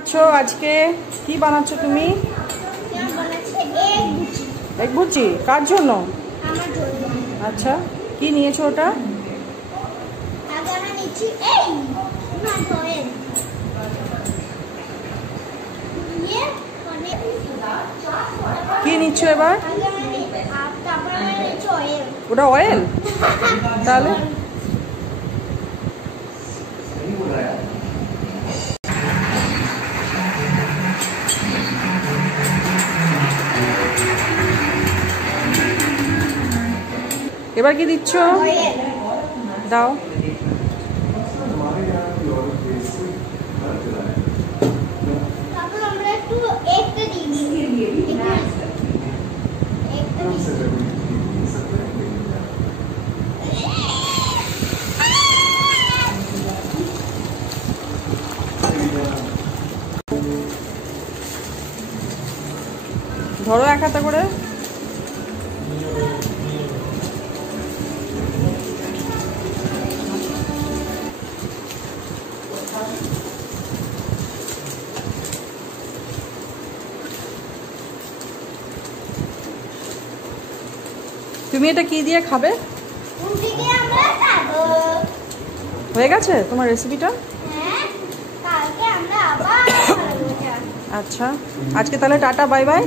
বানাচ্ছো আজকে? কি বানাচ্ছো তুমি? এগ ভুজি। কার জন্য? আচ্ছা, কি নিয়েছো ওটা? কি নিচ্ছ এবার? ওটা অয়েল? তাহলে এবার কি দিচ্ছ? দাও। ধরো এক হাতে করে। তুমি এটা কি দিয়ে খাবে? হয়ে গেছে তোমার রেসিপিটা? আচ্ছা, আজকে তাহলে টাটা, বাই বাই।